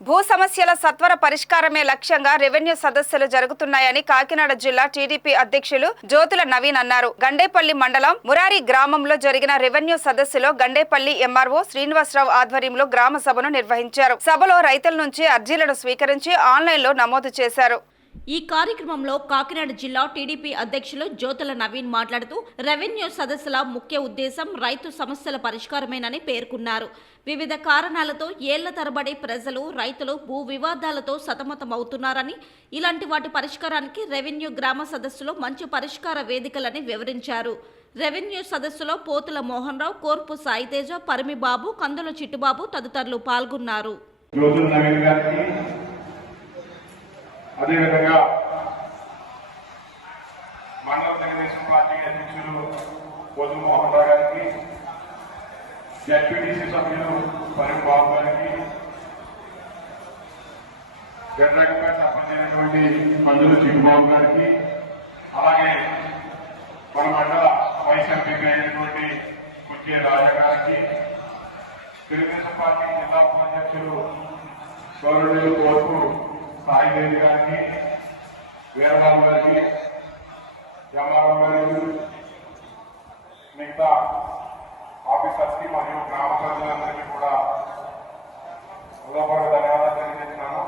భూ సమస్యల సత్వర పరిష్కారమే లక్ష్యంగా రెవెన్యూ సదస్సులు జరుగుతున్నాయని కాకినాడ జిల్లా టీడీపీ అధ్యక్షులు జ్యోతుల నవీన్ అన్నారు. గండేపల్లి మండలం మురారి గ్రామంలో జరిగిన రెవెన్యూ సదస్సులో గండేపల్లి ఎంఆర్ఓ శ్రీనివాసరావు ఆధ్వర్యంలో గ్రామ సభను నిర్వహించారు. సభలో రైతుల నుంచి అర్జీలను స్వీకరించి ఆన్లైన్లో నమోదు చేశారు. ఈ కార్యక్రమంలో కాకినాడ జిల్లా టీడీపీ అధ్యక్షులు జ్యోతుల నవీన్ మాట్లాడుతూ రెవెన్యూ సదస్సుల ముఖ్య ఉద్దేశం రైతు సమస్యల పరిష్కారమేనని పేర్కొన్నారు. వివిధ కారణాలతో ఏళ్ల తరబడి ప్రజలు రైతులు భూ వివాదాలతో సతమతమవుతున్నారని, ఇలాంటి వాటి పరిష్కారానికి రెవెన్యూ గ్రామ సదస్సులో మంచి పరిష్కార వేదికలని వివరించారు. రెవెన్యూ సదస్సులో పోతుల మోహన్ రావు, కోర్పు సాయితేజ, పరిమిబాబు, కందుల చిట్టుబాబు తదితరులు పాల్గొన్నారు. అదేవిధంగా మండల తెలుగుదేశం పార్టీ అధ్యక్షులు పోతుల మోహన్ రావు గారికి, జడ్పీటీసీ సభ్యులు పరిమిబాబు గారికి, గడ్డపేట సర్పంచ్ అయినటువంటి కందుల చిట్టుబాబు గారికి, అలాగే మన మండల వైస్ ఎంపీ అయినటువంటి కుర్చే రాజా గారికి, తెలుగుదేశం పార్టీ జిల్లా ఉపాధ్యక్షులు గౌరవనీయులు కోర్పు సాయిదేవి గారికి, వీరబాబు గారికి, ఎంఆర్ఓ గారికి, మిగతా ఆఫీసర్స్కి మరియు గ్రామ ప్రజలందరికీ కూడా హృదయపూర్వక ధన్యవాదాలు తెలియజేస్తున్నాను.